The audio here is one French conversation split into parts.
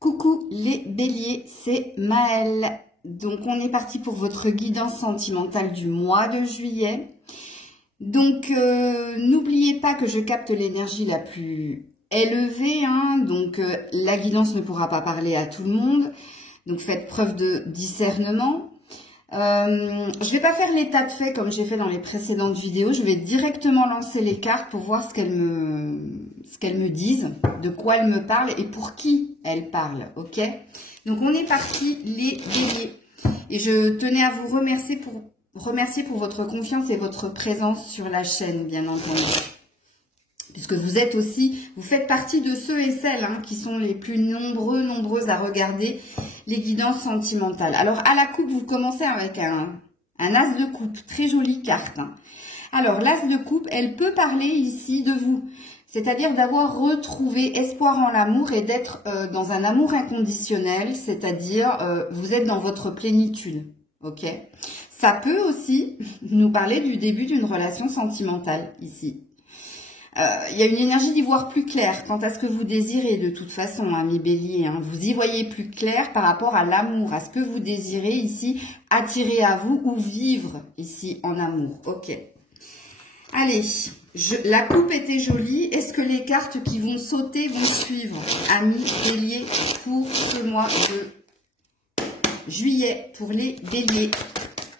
Coucou les béliers, c'est Maëlle. Donc on est parti pour votre guidance sentimentale du mois de juillet. Donc n'oubliez pas que je capte l'énergie la plus élevée, donc la guidance ne pourra pas parler à tout le monde. Donc faites preuve de discernement. Je ne vais pas faire l'état de fait comme j'ai fait dans les précédentes vidéos. Je vais directement lancer les cartes pour voir ce qu'elles me disent, de quoi elles me parlent et pour qui elles parlent. Ok? Donc on est parti les béliers. Et je tenais à vous remercier pour votre confiance et votre présence sur la chaîne, bien entendu. Puisque vous faites partie de ceux et celles qui sont les plus nombreuses à regarder les guidances sentimentales. Alors, à la coupe, vous commencez avec un as de coupe, très jolie carte. Alors, l'as de coupe, elle peut parler ici de vous. C'est-à-dire d'avoir retrouvé espoir en l'amour et d'être dans un amour inconditionnel, c'est-à-dire vous êtes dans votre plénitude. Ok? Ça peut aussi nous parler du début d'une relation sentimentale ici. Il y a une énergie d'y voir plus clair quant à ce que vous désirez de toute façon, mes béliers. Vous y voyez plus clair par rapport à l'amour, à ce que vous désirez ici, attirer à vous ou vivre ici en amour. Ok. Allez, la coupe était jolie. Est-ce que les cartes qui vont sauter vont suivre, amis béliers, pour ce mois de juillet, pour les béliers?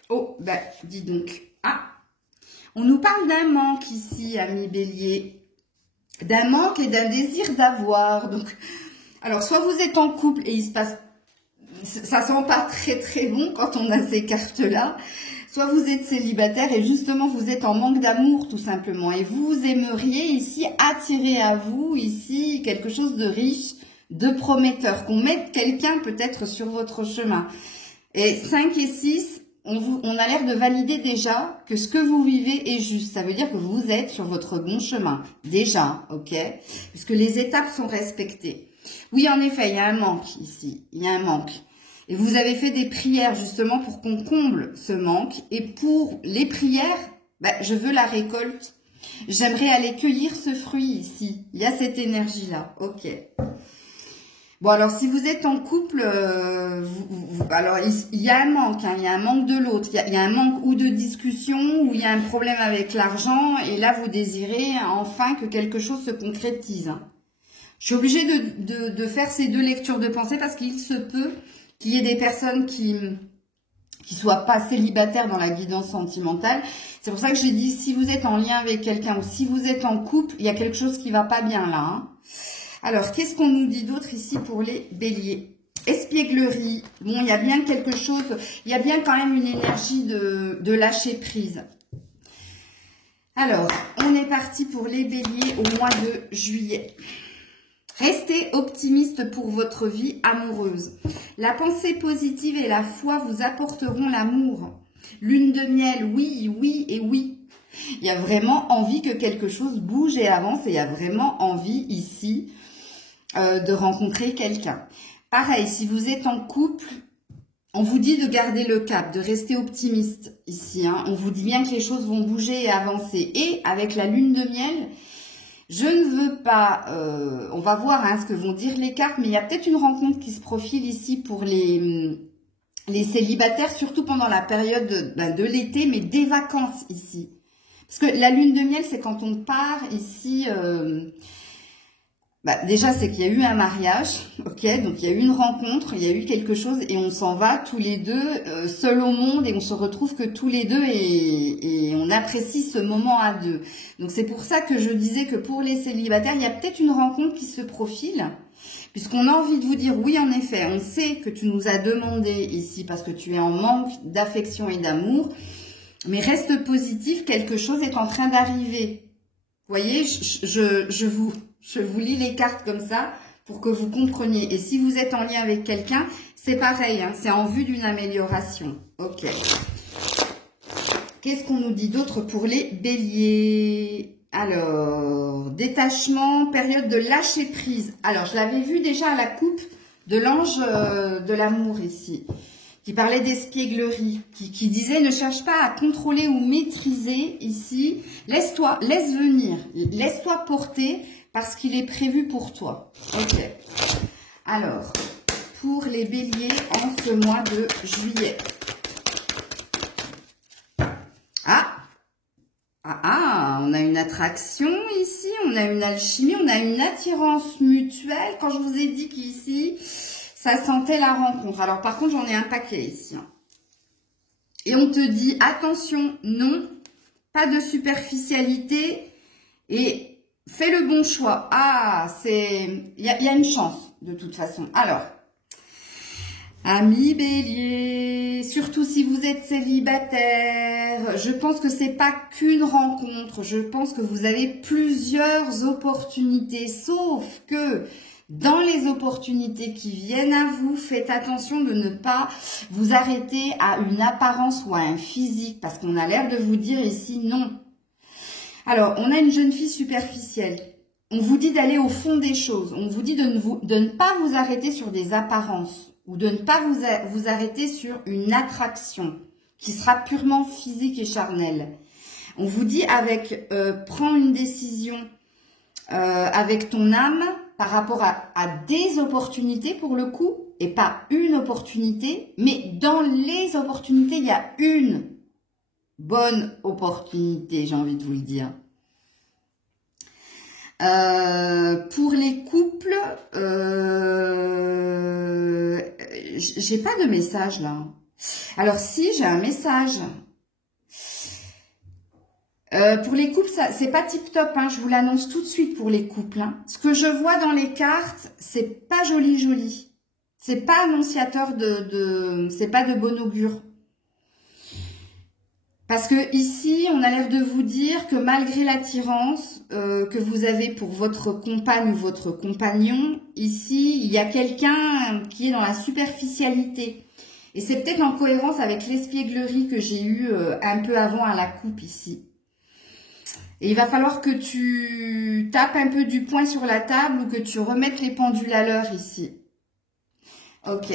Oh, ben, dis donc. Ah! On nous parle d'un manque ici, amis béliers. D'un manque et d'un désir d'avoir. Donc, alors, soit vous êtes en couple et il se passe... Ça sent pas très bon quand on a ces cartes-là. Soit vous êtes célibataire et justement, vous êtes en manque d'amour, tout simplement. Et vous aimeriez ici attirer à vous, ici, quelque chose de riche, de prometteur. Qu'on mette quelqu'un peut-être sur votre chemin. Et 5 et 6... On a l'air de valider déjà que ce que vous vivez est juste. Ça veut dire que vous êtes sur votre bon chemin. Déjà, ok? Puisque les étapes sont respectées. Oui, en effet, il y a un manque ici. Il y a un manque. Et vous avez fait des prières justement pour qu'on comble ce manque. Et pour les prières, je veux la récolte. J'aimerais aller cueillir ce fruit ici. Il y a cette énergie-là. Ok. Bon, alors, si vous êtes en couple, alors, il y a un manque, il y a un manque de l'autre, il y a un manque ou de discussion, ou il y a un problème avec l'argent, et là, vous désirez enfin que quelque chose se concrétise. Je suis obligée de faire ces deux lectures de pensée parce qu'il se peut qu'il y ait des personnes qui soient pas célibataires dans la guidance sentimentale. C'est pour ça que j'ai dit, si vous êtes en lien avec quelqu'un ou si vous êtes en couple, il y a quelque chose qui va pas bien là, Alors, qu'est-ce qu'on nous dit d'autre ici pour les béliers? Espièglerie. Bon, il y a bien quelque chose, il y a bien quand même une énergie de lâcher prise. Alors, on est parti pour les béliers au mois de juillet. Restez optimiste pour votre vie amoureuse. La pensée positive et la foi vous apporteront l'amour. Lune de miel, oui, oui et oui. Il y a vraiment envie que quelque chose bouge et avance et il y a vraiment envie ici de rencontrer quelqu'un. Pareil, si vous êtes en couple, on vous dit de garder le cap, de rester optimiste ici. On vous dit bien que les choses vont bouger et avancer. Et avec la lune de miel, je ne veux pas... on va voir ce que vont dire les cartes, mais il y a peut-être une rencontre qui se profile ici pour les célibataires, surtout pendant la période de l'été, mais des vacances ici. Parce que la lune de miel, c'est quand on part ici... déjà, c'est qu'il y a eu un mariage, ok? Donc, il y a eu une rencontre, il y a eu quelque chose et on s'en va tous les deux seuls au monde et on se retrouve que tous les deux et on apprécie ce moment à deux. Donc, c'est pour ça que je disais que pour les célibataires, il y a peut-être une rencontre qui se profile puisqu'on a envie de vous dire, oui, en effet, on sait que tu nous as demandé ici parce que tu es en manque d'affection et d'amour, mais reste positif, quelque chose est en train d'arriver. Vous voyez, je vous lis les cartes comme ça pour que vous compreniez. Et si vous êtes en lien avec quelqu'un, c'est pareil, c'est en vue d'une amélioration. Ok. Qu'est-ce qu'on nous dit d'autre pour les béliers? Alors, détachement, période de lâcher prise. Alors, je l'avais vu déjà à la coupe de l'ange de l'amour ici, qui parlait d'espièglerie, qui disait ne cherche pas à contrôler ou maîtriser ici. Laisse venir, laisse-toi porter parce qu'il est prévu pour toi. Ok. Alors, pour les béliers en ce mois de juillet. On a une attraction ici, on a une alchimie, on a une attirance mutuelle. Quand je vous ai dit qu'ici, ça sentait la rencontre. Alors par contre, j'en ai un paquet ici. Et on te dit, attention, non, pas de superficialité et fais le bon choix. Il y a une chance de toute façon. Alors, amis bélier, surtout si vous êtes célibataire, je pense que c'est pas qu'une rencontre, je pense que vous avez plusieurs opportunités, sauf que dans les opportunités qui viennent à vous, faites attention de ne pas vous arrêter à une apparence ou à un physique, parce qu'on a l'air de vous dire ici non. Alors, on a une jeune fille superficielle. On vous dit d'aller au fond des choses. On vous dit de ne pas vous arrêter sur des apparences ou de ne pas vous arrêter sur une attraction qui sera purement physique et charnelle. On vous dit prends une décision avec ton âme par rapport à des opportunités pour le coup, et pas une opportunité, mais dans les opportunités, il y a une bonne opportunité, j'ai envie de vous le dire. Pour les couples, j'ai pas de message là. Alors si, j'ai un message. Pour les couples, c'est pas tip top, hein, je vous l'annonce tout de suite pour les couples. Hein. Ce que je vois dans les cartes, c'est pas joli. C'est pas annonciateur c'est pas de bon augure. Parce que ici, on a l'air de vous dire que malgré l'attirance que vous avez pour votre compagne ou votre compagnon, ici, il y a quelqu'un qui est dans la superficialité. Et c'est peut-être en cohérence avec l'espièglerie que j'ai eue un peu avant à la coupe ici. Et il va falloir que tu tapes un peu du poing sur la table ou que tu remettes les pendules à l'heure ici. Ok.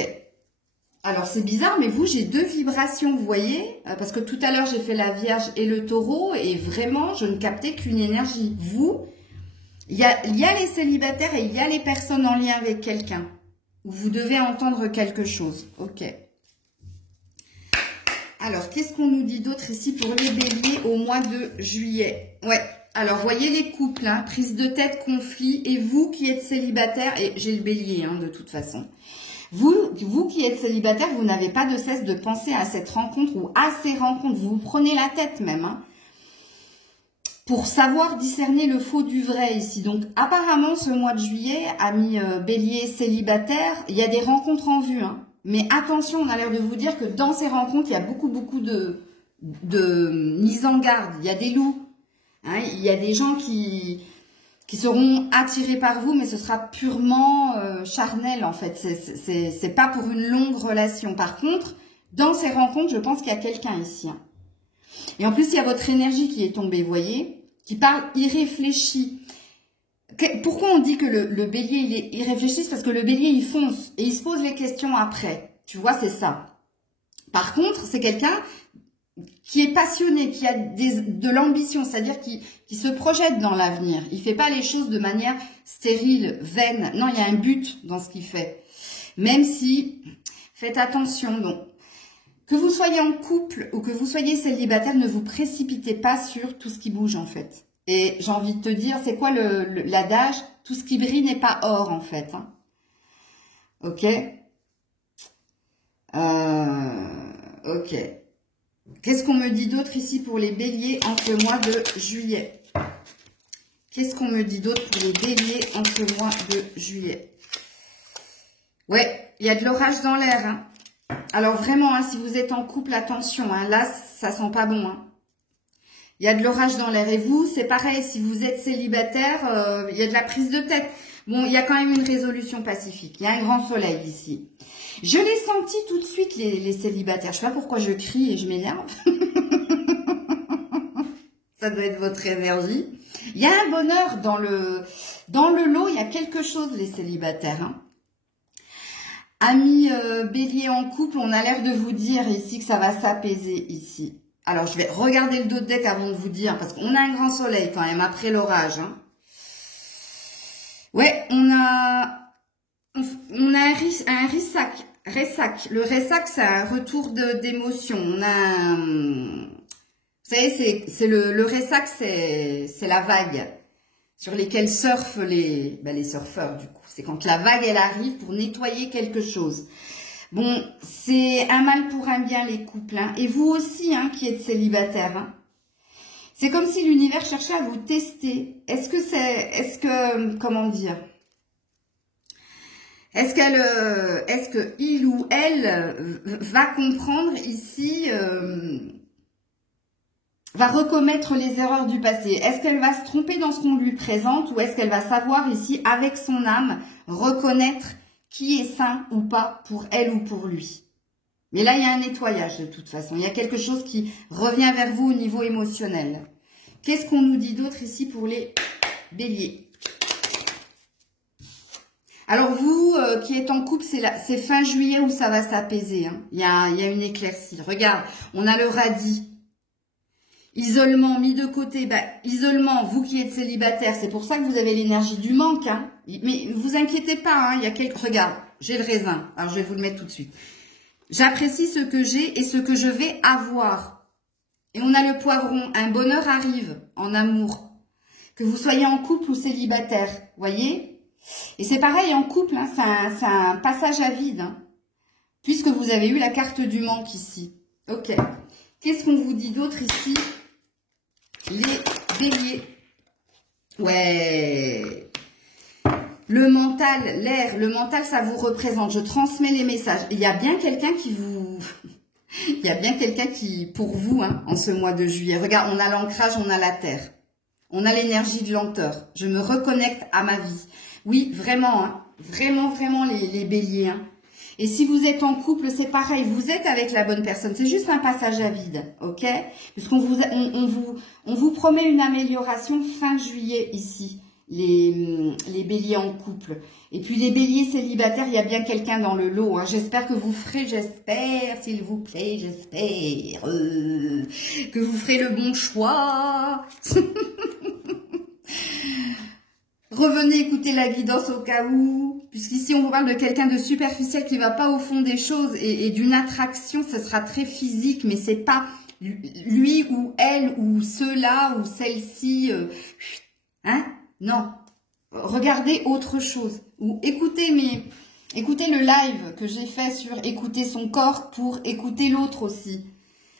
Alors, c'est bizarre, mais vous, j'ai deux vibrations, vous voyez, parce que tout à l'heure, j'ai fait la Vierge et le Taureau, et vraiment, je ne captais qu'une énergie. Vous, il y a les célibataires et il y a les personnes en lien avec quelqu'un. Vous devez entendre quelque chose. Ok. Alors, qu'est-ce qu'on nous dit d'autre ici pour les béliers au mois de juillet? Ouais, alors, voyez les couples, hein, prise de tête, conflit, et vous qui êtes célibataire, et j'ai le bélier, hein, de toute façon. Vous qui êtes célibataire, vous n'avez pas de cesse de penser à cette rencontre ou à ces rencontres. Vous vous prenez la tête même, hein, pour savoir discerner le faux du vrai ici. Donc, apparemment, ce mois de juillet, amis bélier célibataire, il y a des rencontres en vue, hein. Mais attention, on a l'air de vous dire que dans ces rencontres, il y a beaucoup de mise en garde. Il y a des loups. Hein, il y a des gens qui seront attirés par vous, mais ce sera purement charnel en fait. C'est pas pour une longue relation. Par contre, dans ces rencontres, je pense qu'il y a quelqu'un ici. Hein. Et en plus, il y a votre énergie qui est tombée, vous voyez, qui parle irréfléchi. Pourquoi on dit que le bélier, il est irréfléchi? Parce que le bélier, il fonce et il se pose les questions après. Tu vois, c'est ça. Par contre, c'est quelqu'un qui est passionné, qui a de l'ambition, c'est-à-dire qui se projette dans l'avenir. Il fait pas les choses de manière stérile, vaine. Non, il y a un but dans ce qu'il fait. Même si, faites attention. Donc, que vous soyez en couple ou que vous soyez célibataire, ne vous précipitez pas sur tout ce qui bouge en fait. Et j'ai envie de te dire, c'est quoi l'adage? Tout ce qui brille n'est pas or en fait. Hein. Ok. Ok. Qu'est-ce qu'on me dit d'autre ici pour les béliers en ce mois de juillet? Qu'est-ce qu'on me dit d'autre pour les béliers en ce mois de juillet? Ouais, il y a de l'orage dans l'air. Hein. Alors vraiment, hein, si vous êtes en couple, attention. Hein, là, ça sent pas bon. Hein. Il y a de l'orage dans l'air. Et vous, c'est pareil. Si vous êtes célibataire, il y a de la prise de tête. Bon, il y a quand même une résolution pacifique. Il y a un grand soleil ici. Je l'ai senti tout de suite, les célibataires. Je sais pas pourquoi je crie et je m'énerve. Ça doit être votre énergie. Il y a un bonheur dans le lot. Il y a quelque chose, les célibataires. Hein. Amis bélier en couple, on a l'air de vous dire ici que ça va s'apaiser ici. Alors, je vais regarder le dos de deck avant de vous dire, parce qu'on a un grand soleil quand même, après l'orage. Hein. Ouais, on a un un ressac. Le ressac, c'est un retour d'émotion. On a vous savez, c'est le ressac, c'est la vague sur lesquelles surfent les surfeurs, du coup. C'est quand la vague, elle arrive pour nettoyer quelque chose. Bon, c'est un mal pour un bien, les couples. Hein. Et vous aussi, hein, qui êtes célibataire. Hein. C'est comme si l'univers cherchait à vous tester. Est-ce que, comment dire, est-ce que il ou elle va comprendre ici, va recommettre les erreurs du passé? Est-ce qu'elle va se tromper dans ce qu'on lui présente ou est-ce qu'elle va savoir ici, avec son âme, reconnaître qui est sain ou pas pour elle ou pour lui? Mais là, il y a un nettoyage de toute façon. Il y a quelque chose qui revient vers vous au niveau émotionnel. Qu'est-ce qu'on nous dit d'autre ici pour les béliers? Alors vous qui êtes en couple, c'est fin juillet où ça va s'apaiser. Hein. Il y a une éclaircie. Regarde, on a le radis. Isolement mis de côté. Ben, isolement, vous qui êtes célibataire, c'est pour ça que vous avez l'énergie du manque. Hein. Mais vous inquiétez pas, hein, il y a quelques... Regarde, j'ai le raisin. Alors je vais vous le mettre tout de suite. J'apprécie ce que j'ai et ce que je vais avoir. Et on a le poivron. Un bonheur arrive en amour. Que vous soyez en couple ou célibataire, voyez? Et c'est pareil en couple, hein, c'est un passage à vide. Hein, puisque vous avez eu la carte du manque ici. Ok. Qu'est-ce qu'on vous dit d'autre ici? Les béliers. Ouais. Le mental, l'air, le mental, ça vous représente. Je transmets les messages. Il y a bien quelqu'un qui vous... Il y a bien quelqu'un qui, pour vous, hein, en ce mois de juillet. Regarde, on a l'ancrage, on a la terre. On a l'énergie de lenteur. Je me reconnecte à ma vie. Oui, vraiment, hein, vraiment, les béliers. Hein. Et si vous êtes en couple, c'est pareil. Vous êtes avec la bonne personne. C'est juste un passage à vide, ok? Puisqu'on on vous promet une amélioration fin juillet ici. Les béliers en couple. Et puis les béliers célibataires, il y a bien quelqu'un dans le lot. Hein. J'espère que vous ferez, s'il vous plaît, j'espère que vous ferez le bon choix. Revenez écouter la guidance au cas où, puisqu'ici on vous parle de quelqu'un de superficiel qui va pas au fond des choses et d'une attraction, ce sera très physique, mais c'est pas lui ou elle ou ceux-là ou celle-ci, hein? Non, regardez autre chose ou écoutez le live que j'ai fait sur écouter son corps pour écouter l'autre aussi.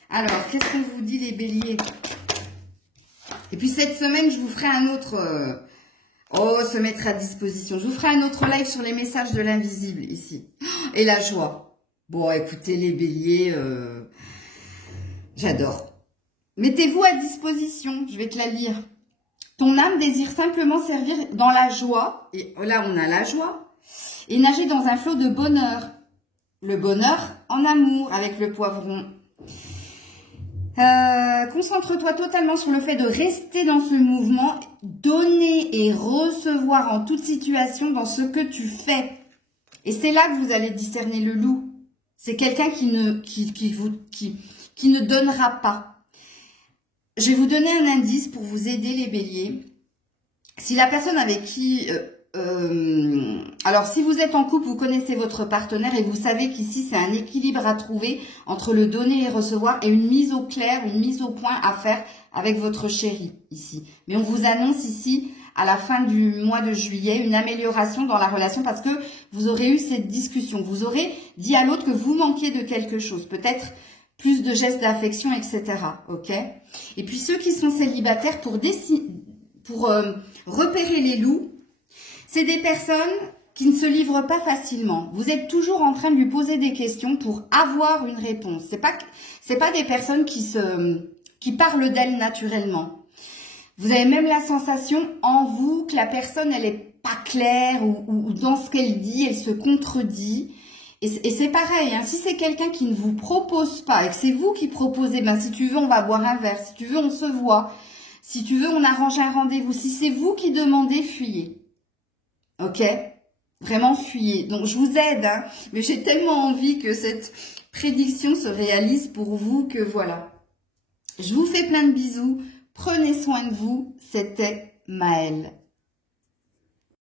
Alors, qu'est-ce qu'on vous dit les béliers? Et puis cette semaine, je vous ferai un autre... se mettre à disposition. Je vous ferai un autre live sur les messages de l'invisible ici. Et la joie. Bon, écoutez les béliers, j'adore. Mettez-vous à disposition, je vais te la lire. Ton âme désire simplement servir dans la joie. Et là, on a la joie. Et nager dans un flot de bonheur. Le bonheur en amour avec le poivron. Concentre-toi totalement sur le fait de rester dans ce mouvement, donner et recevoir en toute situation dans ce que tu fais. Et c'est là que vous allez discerner le loup. C'est quelqu'un qui ne donnera pas. Je vais vous donner un indice pour vous aider les béliers. Si la personne avec qui... alors, si vous êtes en couple, vous connaissez votre partenaire et vous savez qu'ici, c'est un équilibre à trouver entre le donner et recevoir et une mise au clair, une mise au point à faire avec votre chéri ici. Mais on vous annonce ici, à la fin du mois de juillet, une amélioration dans la relation parce que vous aurez eu cette discussion. Vous aurez dit à l'autre que vous manquiez de quelque chose. Peut-être plus de gestes d'affection, etc. Ok? Et puis, ceux qui sont célibataires, pour repérer les loups, c'est des personnes qui ne se livrent pas facilement. Vous êtes toujours en train de lui poser des questions pour avoir une réponse. C'est pas des personnes qui parlent d'elles naturellement. Vous avez même la sensation en vous que la personne, elle est pas claire ou dans ce qu'elle dit, elle se contredit. Et c'est pareil, hein, si c'est quelqu'un qui ne vous propose pas et que c'est vous qui proposez, ben si tu veux, on va boire un verre. Si tu veux, on se voit. Si tu veux, on arrange un rendez-vous. Si c'est vous qui demandez, fuyez. Ok? Vraiment fuyez. Donc, je vous aide, hein, mais j'ai tellement envie que cette prédiction se réalise pour vous que voilà. Je vous fais plein de bisous. Prenez soin de vous. C'était Maëlle.